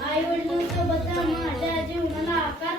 आई वडिलांसोबत माझ्या जीवनाला आकार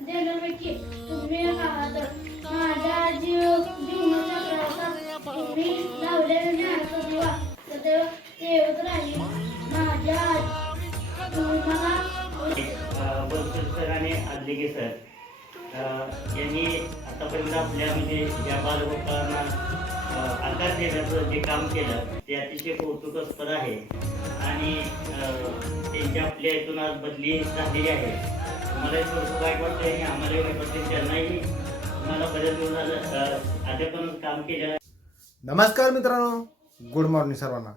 देण्यापैकी तुम्ही आहात माझ्या जीव जीवनाच्या प्रवासात तुम्ही लावलेल्या ज्ञानाचा दिवा सदैव तेवत राहील. माझ्या तुम्ही मला सर आणि आदलेगे सर. यांनी आतापर्यंत आपल्या म्हणजे या आकार देण्याचं जे काम केलं ते अतिशय कौतुकास्पद आहे. आणि त्यांच्या आपल्या इथून आज बदली झालेली आहे. तुम्हालाही थोडंसं वाईट वाटतं आणि आम्हालाही वाईट वाटतं त्यांनाही तुम्हाला बरेच दिवस झालं अ, काम केलेलं आहे. नमस्कार मित्रांनो गुड मॉर्निंग सर्वांना.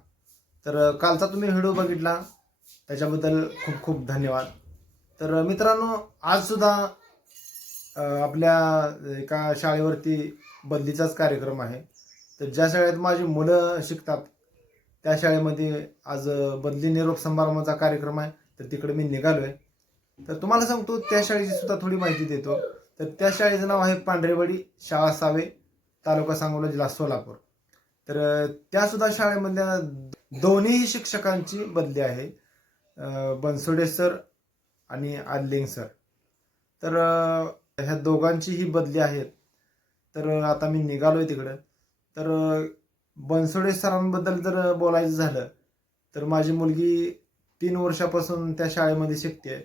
तर कालचा तुम्ही व्हिडिओ बघितला त्याच्याबद्दल खूप खूप धन्यवाद. तर मित्रांनो आज सुद्धा आपल्या एका शाळेवरती बदलीचाच कार्यक्रम आहे. तर ज्या शाळेत माझी मुलं शिकतात त्या शाळेमध्ये आज बदली निरोप समारंभाचा कार्यक्रम आहे. तर तिकडे मी निघालो आहे तर तुम्हाला सांगतो त्या शाळेची सुद्धा थोडी माहिती देतो. तर त्या शाळेचं नाव आहे पांढरेवाडी शाळा सावे तालुका सांगोला जिल्हा सोलापूर. तर त्यासुद्धा शाळेमधल्या दोन्ही शिक्षकांची बदली आहे. बनसोडे सर आणि आदलिंग सर. तर ह्या दोघांची ही बदली आहेत तर आता मी निघालोय तिकडं. तर बनसोडे सरांबद्दल जर बोलायचं झालं तर माझी मुलगी तीन वर्षापासून त्या शाळेमध्ये शिकते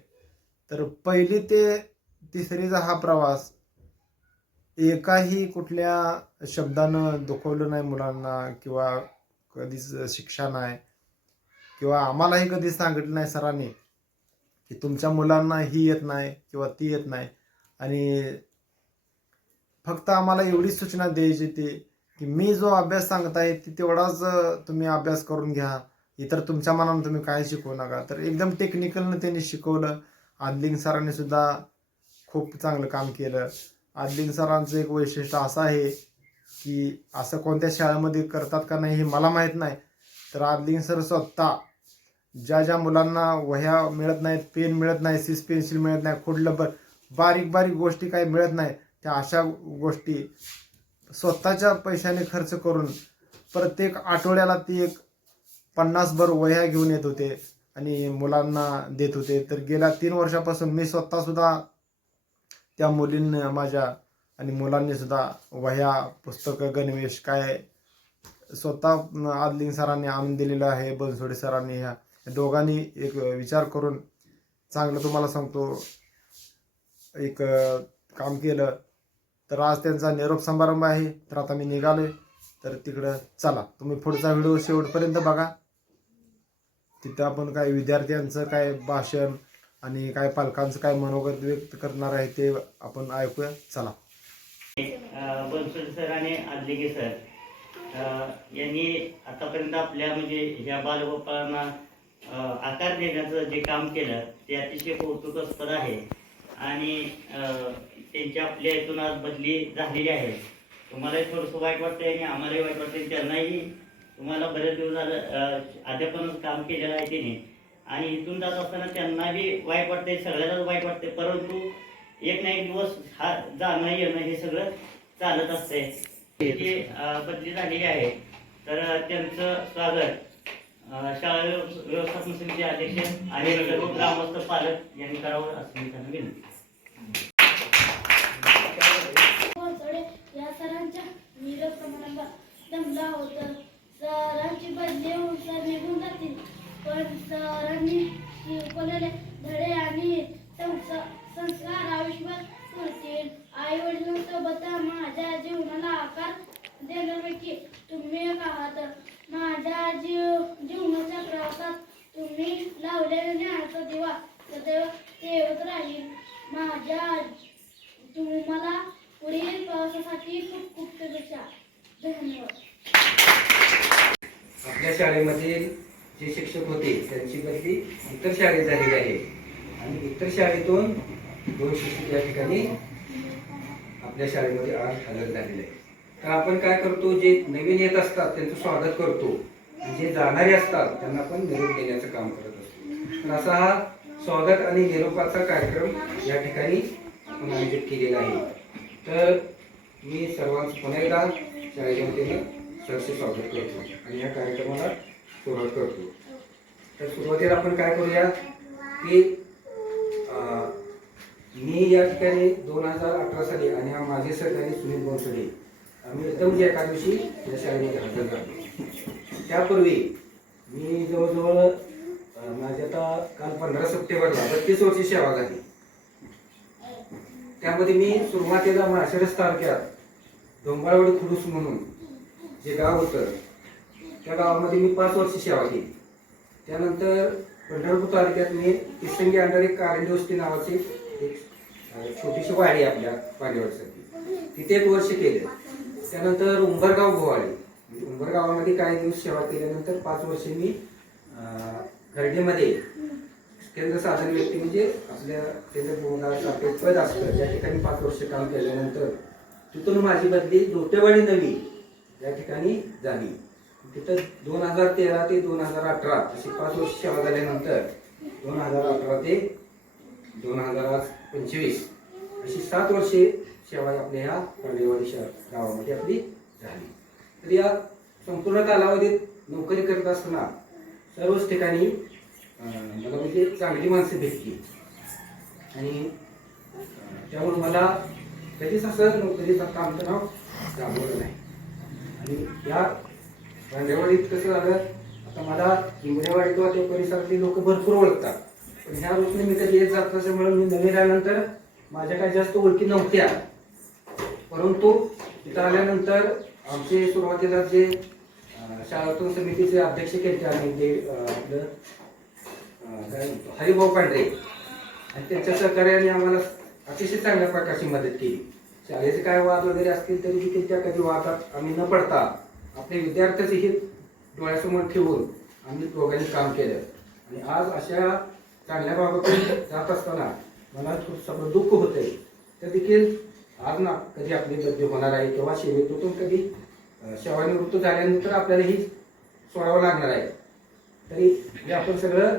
तर पहिली ते तिसरीचा हा प्रवास एकाही कुठल्या शब्दानं दुखवलं नाही मुलांना किंवा कधीच शिक्षा नाही किंवा आम्हालाही कधी सांगितलं नाही सरांनी की तुमच्या मुलांना ही येत नाही किंवा ती येत नाही. आणि फक्त आम्हाला एवढीच सूचना द्यायची ती की मी जो अभ्यास सांगत आहे ती तेवढाच तुम्ही अभ्यास करून घ्या. इतर तुमच्या मनानं तुम्ही काय शिकवू नका. तर एकदम टेक्निकलनं त्यांनी शिकवलं. आदलिंग सरांनी सुद्धा खूप चांगलं काम केलं. आदलिंग सरांचं एक वैशिष्ट्य असं आहे की असं कोणत्या शाळेमध्ये करतात का नाही हे मला माहीत नाही. तर आदलिंग सर स्वतः ज्या ज्या मुलांना वह्या मिळत नाहीत पेन मिळत नाही सिस पेन्सिल मिळत नाही कुठलं बारीक बारीक गोष्टी काही मिळत नाही त्या अशा गोष्टी स्वतःच्या पैशाने खर्च करून प्रत्येक आठवड्याला ती एक पन्नासभर वह्या घेऊन येत होते आणि मुलांना देत होते. तर गेल्या तीन वर्षापासून मी स्वतःसुद्धा त्या मुलींना माझ्या आणि मुलांनी सुद्धा वह्या पुस्तकं गणवेश काय स्वतः आदलिंग सरांनी आणून दिलेलं आहे बनसोडे सरांनी ह्या दोघांनी एक विचार करून चांगलं तुम्हाला सांगतो. एक काम केलं तर आज त्यांचा निरोप समारंभ आहे तर आता मी निघालो तर तिकडं चला तुम्ही पुढचा व्हिडिओ शेवटपर्यंत बघा. तिथं आपण काय विद्यार्थ्यांचं काय भाषण आणि काय पालकांचं काय मनोगत व्यक्त करणार आहे ते आपण ऐकूया. चला. बनसोड सर आणि आदलेगे सर यांनी आतापर्यंत आपल्या म्हणजे ह्या बालगोपाळांना आकार देण्याचं जे काम केलं ते अतिशय कौतुकास्पद आहे. आणि त्यांची त्यांच्या आपल्या इथून आज बदली झालेली आहे. तुम्हालाही थोडंसं वाईट वाटतंय आणि आम्हालाही वाईट वाटतंय. त्यांनाही तुम्हाला बरेच दिवस झालं काम केलेलं आहे त्यांनी आणि इथून जात असताना त्यांनाही वाईट वाटतंय सगळ्यालाच वाईट वाटते परंतु एक ना एक दिवस हा जाणं येणं हे सगळं चालत असतंय. बदली झालेली आहे. तर त्यांचं स्वागत. शाळा व्यवस्थापन समिती अध्यक्ष आणि सर्व ग्रामस्थ पालक यांनी करावं असं मी त्यांना विनंती या सरांच्या समारंभात जमला होता. सरांची सर निघून जातील. पण सरांनी शिकवलेले धडे आणि संस्कार आयुष्यात आई वडिलांसोबत माझ्या जीवनाला आकार देण्यापैकी तुम्ही एक आहात. माझ्या जीव जीवनाच्या प्रवासात तुम्ही लावलेल्या ज्ञानाचा दिवा सदैव तेवत राहील. माझ्या तुम्ही मला पुढील प्रवासासाठी खूप खूप शुभेच्छा. धन्यवाद. आपल्या शाळेमधील जे शिक्षक होते त्यांची बदली इतर शाळेत झालेली आहे. आणि इतर शाळेतून दोन शिक्षक या ठिकाणी आपल्या शाळेमध्ये आज हजर झालेले आहे तर आपण काय करतो जे नवीन येत असतात त्यांचं स्वागत करतो. जे जाणारे असतात त्यांना पण निरोप देण्याचं काम करत असतो. तर असा हा स्वागत आणि निरोपाचा कार्यक्रम या ठिकाणी आयोजित केलेला आहे. तर मी सर्वांचं पुन्हा एकदा शाळेच्या वतीनं सरसे स्वागत करतो आणि या कार्यक्रमाला सुरुवात करतो. तर सुरुवातीला आपण काय करूया की मी या ठिकाणी दोन हजार अठरा साली आणि हा माझे सहकारी सुनील बोनसडे आम्ही एकदम एका दिवशी या शाळेमध्ये हजर झालो. त्यापूर्वी मी जवळजवळ माझी आता काल पंधरा सप्टेंबरला बत्तीस वर्षी सेवा झाली. त्यामध्ये मी सुरुवातीला माळशिरस तालुक्यात डोंबाळवाडी खुडूस म्हणून जे गाव होतं त्या गावामध्ये मी पाच वर्ष सेवा केली. त्यानंतर पंढरपूर तालुक्यात मी किसंगी अंडर एक कारंडी वस्ती नावाची एक छोटीशी वाडी आपल्या वाडीवरसाठी तिथे एक वर्ष केले. त्यानंतर उंबरगाव गोवाडी. म्हणजे उंबरगावामध्ये काही दिवस सेवा केल्यानंतर पाच वर्ष मी अं, केंद्र साधन व्यक्ती म्हणजे आपल्या केंद्र भुवनासारखे पद असतं. त्या ठिकाणी पाच वर्ष काम केल्यानंतर तिथून माझी बदली दोटेवाडी नवी या ठिकाणी झाली. तिथं दोन हजार तेरा ते दोन हजार अठरा अशी पाच वर्ष सेवा झाल्यानंतर दोन हजार अठरा ते दोन हजार पंचवीस अशी सात वर्षे सेवा आपल्या ह्या पांडेवाडी शहर गावामध्ये आपली झाली. तर या संपूर्ण कालावधीत नोकरी करत असताना सर्वच ठिकाणी मला म्हणजे चांगली माणसं भेटली. आणि अं, त्यामुळे मला कधीच असं नोकरीचा काम तणाव जाणवलं नाही. आणि या भांडेवाडीत कसं झालं आता मला हिंगणेवाडी किंवा त्या परिसरातली लोक भरपूर ओळखतात. पण ह्या रोजने मी कधी येत जात नसल्यामुळे मी नवीन आल्यानंतर माझ्या काही जास्त ओळखी नव्हत्या. परंतु तिथं आल्यानंतर आमचे सुरुवातीला जे शाळातून समितीचे अध्यक्ष केले आम्ही ते आपलं काय हरिभाऊ पांढरे आणि त्यांच्या सहकार्याने आम्हाला अतिशय चांगल्या प्रकारची मदत केली. शाळेचे काय वाद वगैरे असतील तरी देखील त्या कधी वादात आम्ही न पडता आपले विद्यार्थ्याचे हित डोळ्यासमोर ठेवून आम्ही दोघांनी काम केलं. आणि आज अशा चांगल्या बाबतीत जात असताना मला खूप सगळं दुःख होतंय. तर देखील आज ना कधी आपली बदली होणार आहे किंवा सेवेतून कधी सेवानिवृत्त झाल्यानंतर आपल्याला ही सोडावं लागणार आहे. तरी हे आपण सगळं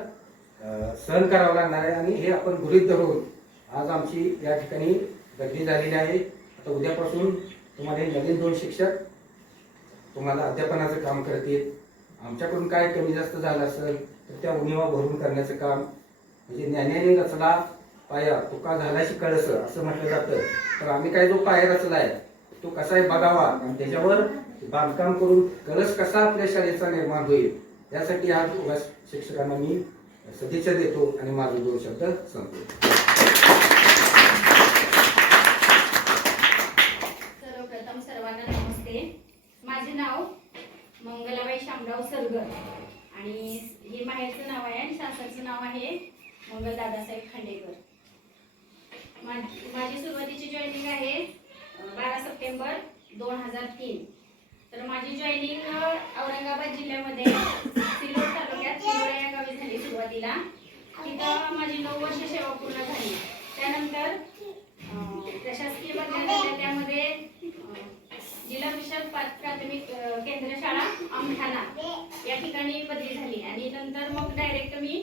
सहन करावं लागणार आहे आणि हे आपण गृहित धरून आज आमची या ठिकाणी बदली झालेली आहे. आता उद्यापासून तुम्हाला हे नवीन दोन शिक्षक तुम्हाला अध्यापनाचं काम करतील. आमच्याकडून काय कमी जास्त झालं असेल तर त्या उणीवा भरून करण्याचं काम म्हणजे ज्ञानाने रचला पाया तो का कळस असं म्हटलं जातं. तर आम्ही काय जो पाया रचला आहे तो कसा आहे बघावा. आणि त्याच्यावर बांधकाम करून कळस कसा आपल्या शाळेचा निर्माण होईल यासाठी आज शिक्षकांना मी सदिच्छा देतो आणि माझे दोन शब्द सांगतो सर्वप्रथम सर्वांना नमस्ते. माझे नाव मंगलाबाई शामराव सरगर आणि हे माहेरचं नाव आहे आणि सासरचं नाव आहे मंगल दादासाहेब खांडेकर मा- माझी सुरुवातीची जॉईनिंग आहे अं, बारा सप्टेंबर दोन हजार तीन तर माझी जॉईनिंग औरंगाबाद जिल्ह्यामध्ये सिल्लोड तालुक्यात सिल्लोड या गावी झाली सुरुवातीला तिथं माझी नऊ वर्ष सेवा पूर्ण झाली त्यानंतर अं, प्रशासकीय बदल्या झाल्या त्यामध्ये अं, जिल्हा परिषद प्रा- प्राथमिक अं, केंद्र शाळा आमठाणा या ठिकाणी बदली झाली आणि नंतर मग डायरेक्ट मी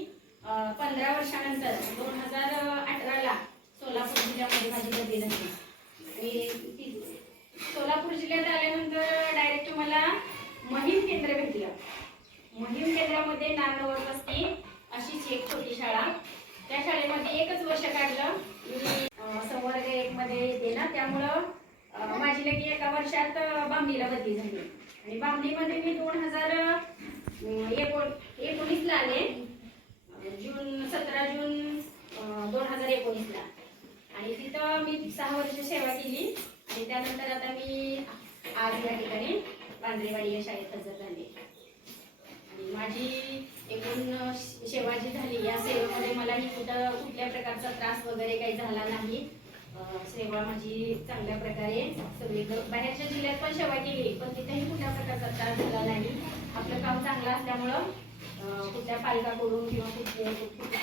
अं, पंधरा वर्षानंतर दोन हजार अठराला सोलापूर जिल्ह्यामध्ये माझी बदली झाली आणि ती- सोलापूर जिल्ह्यात आल्यानंतर डायरेक्ट मला महिम केंद्र भेटलं मोहीम केंद्रामध्ये नानवर वस्ती अशीच एक छोटी शाळा त्या शाळेमध्ये एकच वर्ष काढलं मी अं, संवर्ग एक मध्ये येते ना त्यामुळं माझी लगी एका वर्षात बामणीला बदली झाली. आणि बामणीमध्ये मी दोन हजार एकोण एकोणीसला आले. जून सतरा जून दोन हजार एकोणीसला. आणि तिथं मी सहा वर्ष सेवा केली. आणि त्यानंतर आता मी आज या ठिकाणी पांढरेवाडी या शाळेत हजर झाले. आणि माझी एकूण सेवा जी झाली या सेवेमध्ये मलाही कुठं कुठल्या प्रकारचा त्रास वगैरे काही झाला नाही. सेवा माझी चांगल्या प्रकारे सगळी बाहेरच्या जिल्ह्यात पण सेवा केली पण तिथेही कुठल्या प्रकारचा त्रास झाला नाही. आपलं काम चांगलं असल्यामुळं कुठल्या पालकाकडून किंवा कुठल्या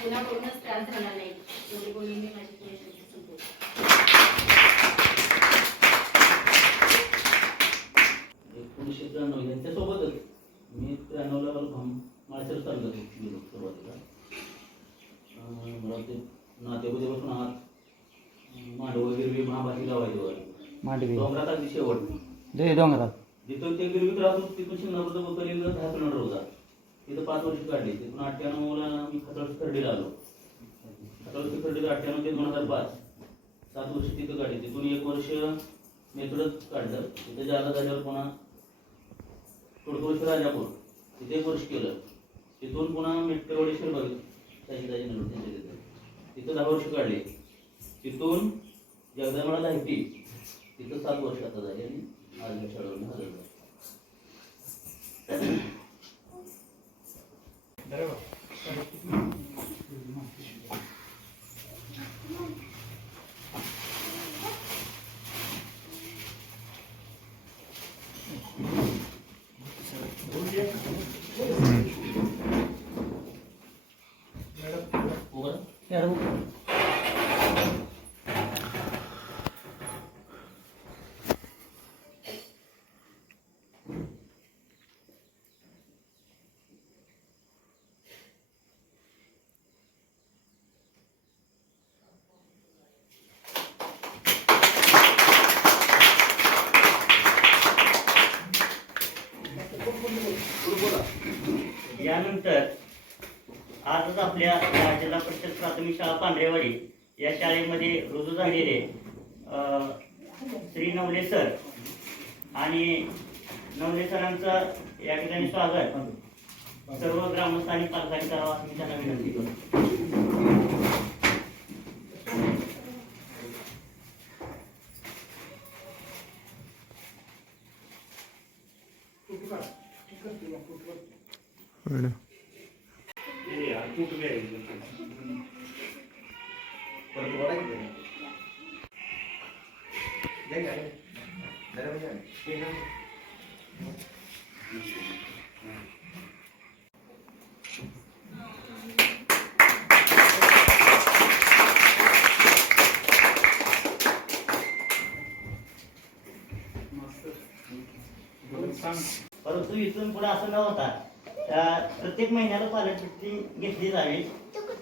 कुणाकडूनच त्रास झाला नाही. एवढी बोलून मी माझी एकोणीसशे त्र्याण्णव यांच्यासोबतच मी त्र्याण्णवला माळशेर तालुक्यात गेलो सुरुवातीला मला ते बसून आहात. मांडव गिरवी महाभारती गावाजवळ मांडवी. डोंगरात अगदी शेवट. जय डोंगरात. जिथून ते गिरवीत राहून तिथून शिंगणापूरचं गोतलिंग दहा किलोमीटर होता तिथं पाच वर्ष काढली. तिथून अठ्ठ्याण्णवला मी खतरच खर्डीला आलो खतरच खर्डीला अठ्ठ्याण्णव ते दोन हजार पाच. सात वर्ष तिथं काढली. तिथून एक वर्ष मेथडच काढलं. तिथं जागा झाल्यावर पुन्हा वर्ष राजापूर. तिथे एक वर्ष केलं. तिथून पुन्हा मेटकरवाडी शिरबाग त्यांच्या तिथं दहा वर्ष काढली. तिथून जगदंबाला धायटी तिथं सात वर्षाचा झाली आणि आज या शाळेवरून हजर झालो. उभं यानंतर आजच आपल्या या जिल्हा परिषद प्राथमिक शाळा पांढरेवाडी या शाळेमध्ये रुजू झालेले श्री नवले सर आणि नवले सरांचं या ठिकाणी स्वागत. सर्व ग्रामस्थानी आणि पालकांनी करावं मी त्यांना विनंती करतो. परंतु इथून पुढे असं न होता. प्रत्येक महिन्याला पालक सुट्टी घेतली जावी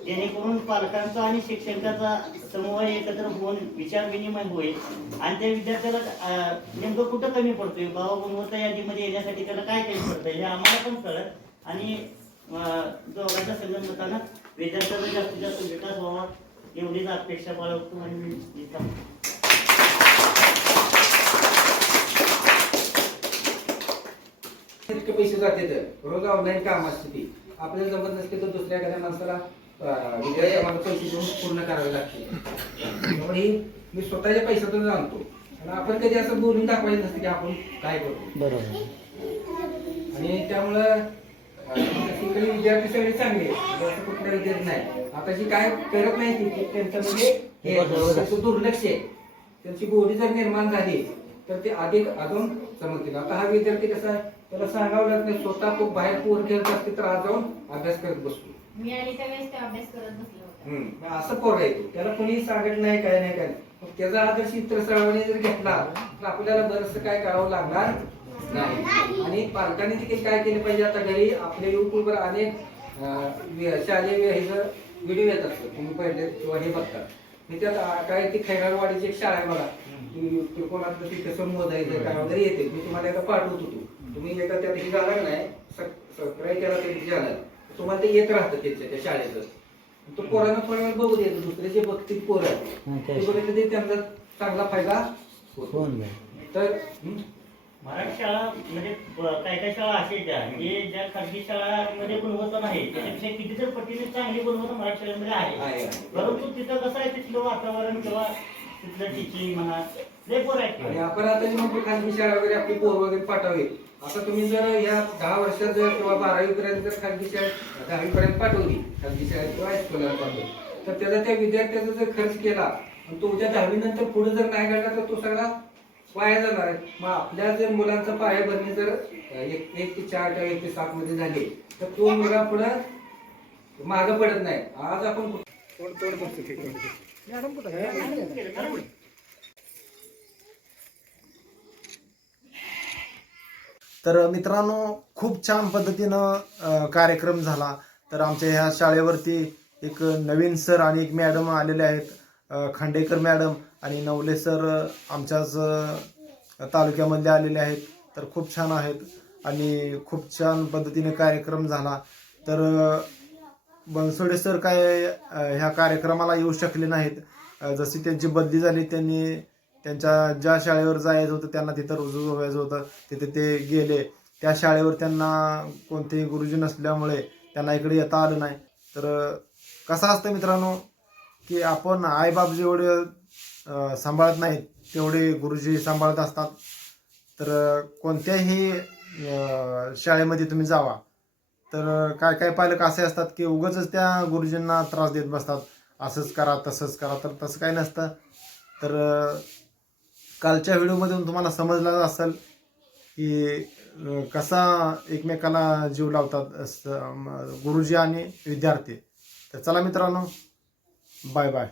जेणेकरून पालकांचा आणि शिक्षकांचा समूह एकत्र होऊन विचार विनिमय होईल. आणि त्या विद्यार्थ्याला नेमकं कुठं कमी पडतोय? बाबा गुणवत्ता यादीमध्ये येण्यासाठी त्याला काय कमी पडतंय हे आम्हाला पण कळत आणि दोघांचा संगम संगणमतानं विद्यार्थ्याचा जास्तीत जास्त विकास व्हावा एवढीच अपेक्षा बाळगतो आणि मी इतके पैसे जाते तर. रोज ऑनलाईन काम असते ती. आपल्याला जमत नसते तर दुसऱ्या एखाद्या माणसाला विद्यार्थी आम्हाला पैसे देऊन पूर्ण करावे लागते त्यामुळे मी स्वतःच्या पैशातून जाणतो. आणि आपण कधी असं बोलून दाखवायचं नसतं की आपण काय करतो बरोबर. आणि त्यामुळं विद्यार्थी सगळे चांगले. म्हणजे असं कुठला विद्यार्थी नाही. आता जी काय करत नाही ती ती त्यांचं म्हणजे हे त्यांचं दुर्लक्ष आहे. त्यांची गोडी जर निर्माण झाली तर ते अधिक अजून चमकतील आता हा विद्यार्थी कसा आहे? त्याला सांगावं लागत नाही. स्वतः खूप बाहेर पोर खेळत असते तर आज जाऊन अभ्यास करत बसतो. मी आली त्यावेळेस ते अभ्यास करत बसले होते. हम्म. मग असं पोर आहे तो. त्याला कोणी सांगत नाही काय नाही काय नाही. मग त्याचा आदर्श इतर सर्वांनी जर घेतला तर आपल्याला बरंचसं काय करावं लागणार नाही. आणि पालकांनी देखील काय केलं पाहिजे? आता घरी आपल्या युट्यूबवर अनेक अं, वि- शालेय व्हिडिओ येत असतात तुम्ही पहिले किंवा हे बघता मी त्यात आ- काय ती खैराळवाडीची एक शाळा आहे बघा. ती- ती कोणाचं ती कसं मोजायचं काय वगैरे येते मी तुम्हाला एकदा पाठवतो तू. तुम्ही एकदा त्या ठिकाणी झाला नाही सबस्क्राईब केला तरी झालं तुम्हाला ते येत राहतं त्याच्या त्या शाळेचं. तो पोरांना थोड्या वेळ बघू द्यायचं दुसरे जे बघतील पोरं हा, ते ते- बघितलं तरी त्यांचा चांगला फायदा होतो. होऊन जाईल. तर हं? मराठी शाळा म्हणजे काही काही शाळा अशा आहेत ज्या की ज्या खाजगी शाळांमध्ये गुणवत्ता नाही त्याच्यापेक्षा किती तर पटीने चांगली गुणवत्ता मराठी शाळेमध्ये आहे. परंतु तिथं कसं आहे तिथलं वातावरण किंवा तिथलं टीचिंग म्हणा लय पोर आणि आहे आपण आता जी म्हणतो खाजगी शाळा वगैरे आपली पोर वगैरे पाठवावी. आता तुम्ही जर या दहा वर्षात जर किंवा बारावी पर्यंत जर खाजगी शाळेत दहावी पर्यंत पाठवली खाजगी शाळेत किंवा हायस्कूलला पाठवली तर त्याचा त्या विद्यार्थ्याचा जर खर्च केला आणि तो उद्या दहावी नंतर पुढे जर नाही घडला तर तो सगळा वाया जाणार आहे मग आपल्या जर मुलांचा पायाभरणी जर एक एक ते चार किंवा एक ते सात मध्ये झाली तर तो मुला पुढे मागं पडत नाही आज आपण कुठं- तर मित्रांनो खूप छान पद्धतीनं कार्यक्रम झाला. तर आमच्या ह्या शाळेवरती एक नवीन सर आणि एक मॅडम आलेले आहेत खांडेकर मॅडम आणि नवले सर आमच्याच तालुक्यामध्ये तालुक्यामधले आलेले आहेत. तर खूप छान आहेत आणि खूप छान पद्धतीने कार्यक्रम झाला. तर बनसोडे सर काय ह्या कार्यक्रमाला येऊ शकले नाहीत. जशी त्यांची बदली झाली त्यांनी त्यांच्या ज्या शाळेवर जायचं होतं त्यांना तिथं रुजू व्हायचं होतं. तिथे ते गेले. त्या शाळेवर त्यांना कोणतेही गुरुजी नसल्यामुळे त्यांना इकडे येता आलं नाही. तर कसं असतं मित्रांनो की आपण आईबाप जेवढे सांभाळत नाहीत तेवढे गुरुजी सांभाळत असतात. तर कोणत्याही शाळेमध्ये तुम्ही जावा. तर काय काय पालक असे असतात की उगाच त्या गुरुजींना त्रास देत बसतात. असंच करा तसंच करा. तर तसं काही नसतं. तर कालच्या व्हिडिओमधून तुम्हाला समजलं असेल की कसा एकमेकाला जीव लावतात गुरुजी आणि विद्यार्थी. तर चला मित्रांनो बाय बाय.